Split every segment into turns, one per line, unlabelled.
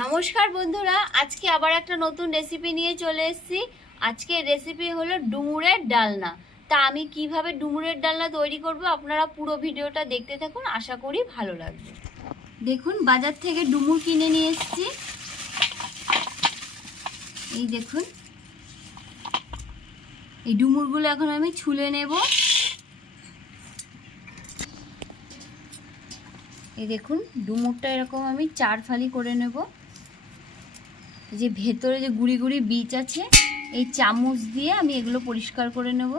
নমস্কার বন্ধুরা, আজকে আবার একটা নতুন রেসিপি নিয়ে চলে এসেছি। আজকে রেসিপি হলো ডুমুরের ডালনা। তা আমি কীভাবে ডুমুরের ডালনা তৈরি করব আপনারা পুরো ভিডিওটা দেখতে থাকুন, আশা করি ভালো লাগবে। দেখুন, বাজার থেকে ডুমুর কিনে নিয়ে এসেছি। এই দেখুন, এই ডুমুরগুলো এখন আমি ছুলে নেব। এই দেখুন, ডুমুরটা এরকম আমি চার ফালি করে নেব। যে ভেতরে যে গুড়ি গুড়ি বীজ আছে, এই চামচ দিয়ে আমি এগুলো পরিষ্কার করে নেব।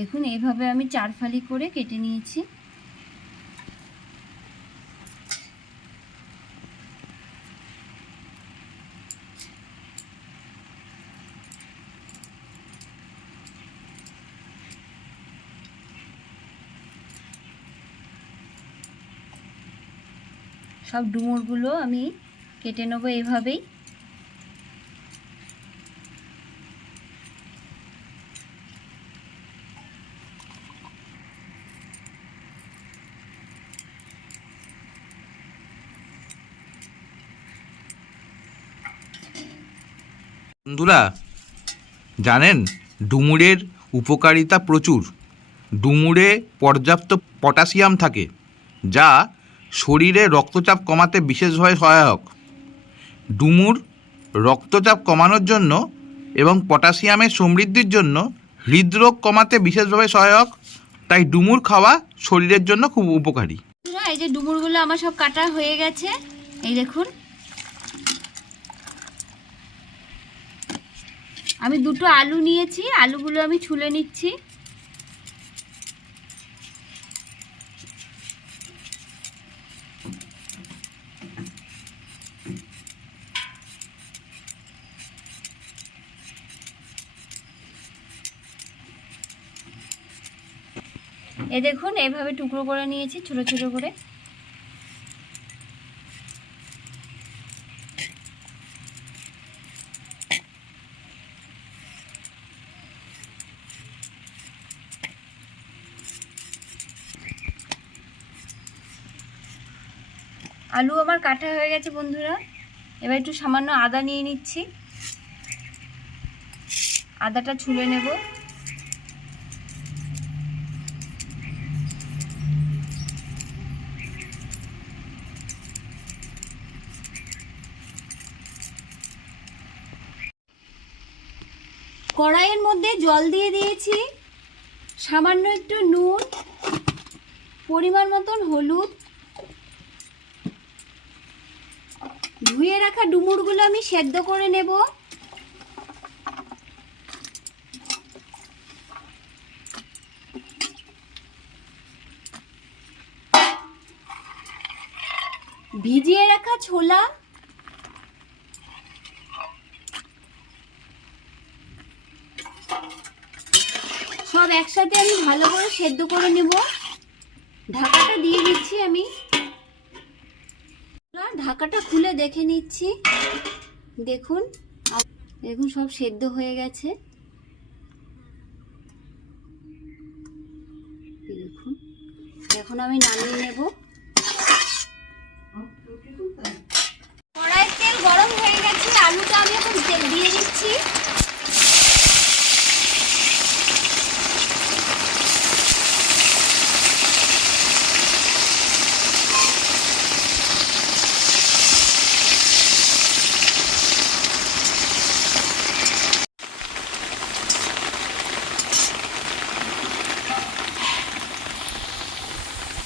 দেখুন, এইভাবে আমি চার ফালি করে কেটে নিয়েছি। সব ডুমুরগুলো আমি কেটে নেব এইভাবেই।
বন্ধুরা, জানেন ডুমুরের উপকারিতা প্রচুর। ডুমুরে পর্যাপ্ত পটাশিয়াম থাকে, যা শরীরে রক্তচাপ কমাতে বিশেষভাবে সহায়ক। ডুমুর রক্তচাপ কমানোর জন্য এবং পটাশিয়ামের সমৃদ্ধির জন্য হৃদরোগ কমাতে বিশেষভাবে সহায়ক, তাই ডুমুর খাওয়া শরীরের জন্য খুব উপকারী।
এই যে ডুমুরগুলো আমার সব কাটা হয়ে গেছে। এই দেখুন। আমি দুটো আলু নিয়েছি, আলুগুলো আমি ছুলে নিচ্ছি। এ দেখুন, এভাবে টুকরো করে নিয়েছি, ছোট ছোট করে। আলু আমার কাটা হয়ে গেছে, বন্ধুরা। এবার একটু সামান্য আদা নিয়ে নিচ্ছি। আদাটা ছুলে নেব। কড়াইয়ের মধ্যে জল দিয়ে দিয়েছি। সামান্য একটু নুন, পরিমাণ মতন হলুদ। ধুয়ে রাখা ডুমুরগুলো আমি সেদ্ধ করে নেব। ভিজিয়ে রাখা ছোলা সব একসাথে আমি ভালো করে সেদ্ধ করে নেব। ঢাকাটা দিয়ে দিচ্ছি আমি। ঢাকাটা খুলে দেখে নিচ্ছি। দেখুন দেখুন সব সেদ্ধ হয়ে গেছে। দেখুন, এখন আমি নামিয়ে নেব। কড়াইয়ের তেল গরম হয়ে গেছে, আলুটা আমি এখন দিয়ে দিচ্ছি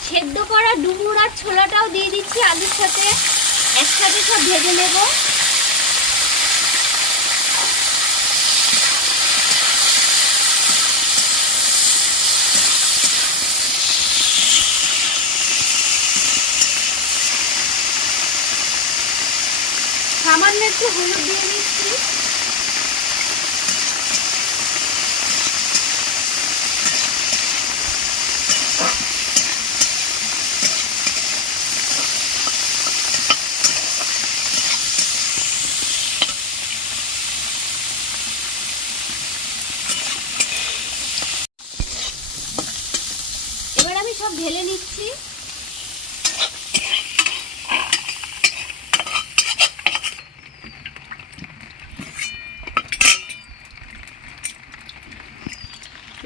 সেদ্ধ করা ডুমুর আর ছোলাটাও দিয়ে দিচ্ছি আলুর সাথে। একসাথে সব ভেজে নেব। সামান্য একটু হলুদ দিয়ে দিচ্ছি সব ঢেলে নিচ্ছি।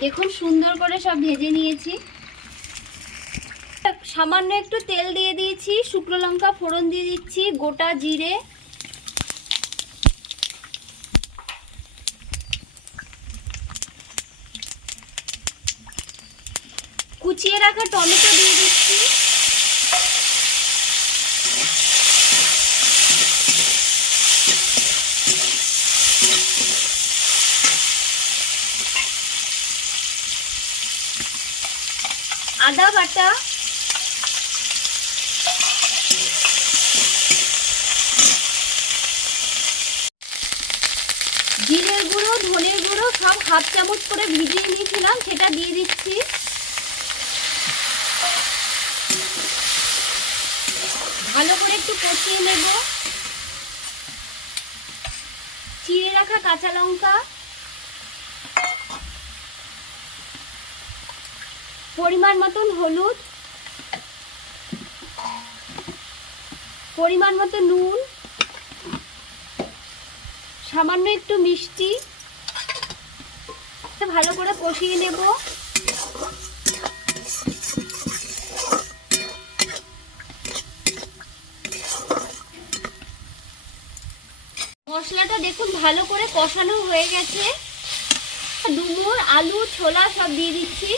দেখুন, সুন্দর করে সব ভেজে নিয়েছি। সামান্য একটু তেল দিয়ে দিয়েছি, শুকনো লঙ্কা ফোড়ন দিয়ে দিচ্ছি, গোটা জিরে। কুচিয়ে রাখা টমেটো দিয়ে দিচ্ছি। আদা বাটা। জিরের গুঁড়ো, ধনের গুঁড়ো সব হাফ চামচ করে ভিজিয়ে নিয়েছিলাম, সেটা দিয়ে দিচ্ছি। ভালো করে একটু কষিয়ে নেব। চিড়ে রাখা কাঁচা লঙ্কা। পরিমাণ মতন হলুদ। পরিমাণ মতো নুন। সামান্য একটু মিষ্টি। ভালো করে কষিয়ে নেব। মশলাটা দেখুন, ভালো করে কষানো হয়ে গেছে। ডুমুর, আলু, ছোলা সব দিয়ে দিচ্ছি।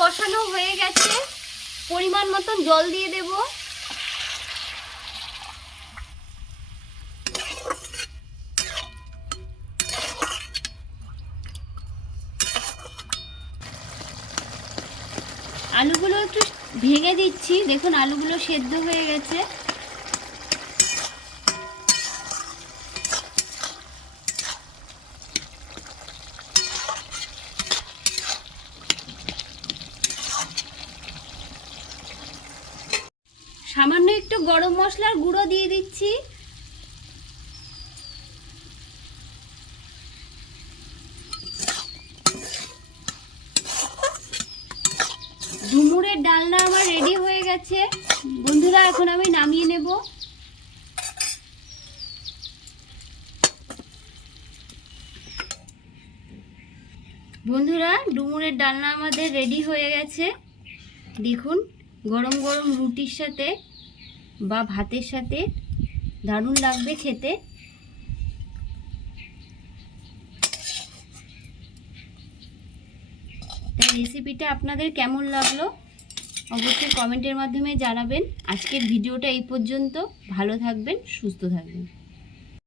কষানো হয়ে গেছে। পরিমাণ মতন জল দিয়ে দেব। আলুগুলো একটু ভেঙে দিচ্ছি। দেখুন আলুগুলো সেদ্ধ হয়ে গেছে। সামান্য একটু গরম মশলার গুঁড়ো দিয়ে দিচ্ছি। ডুমুরের ডালনা আমার রেডি হয়ে গেছে। বন্ধুরা, এখন আমি নামিয়ে নেব। বন্ধুরা ডুমুরের ডালনা আমাদের রেডি হয়ে গেছে। দেখুন। গরম গরম রুটির সাথে বা ভাতের সাথে দারুণ লাগবে খেতে। তাই রেসিপিটা আপনাদের কেমন লাগল অবশ্যই কমেন্টের মাধ্যমে জানাবেন। আজকের ভিডিওটা এই পর্যন্ত। ভালো থাকবেন, সুস্থ থাকবেন।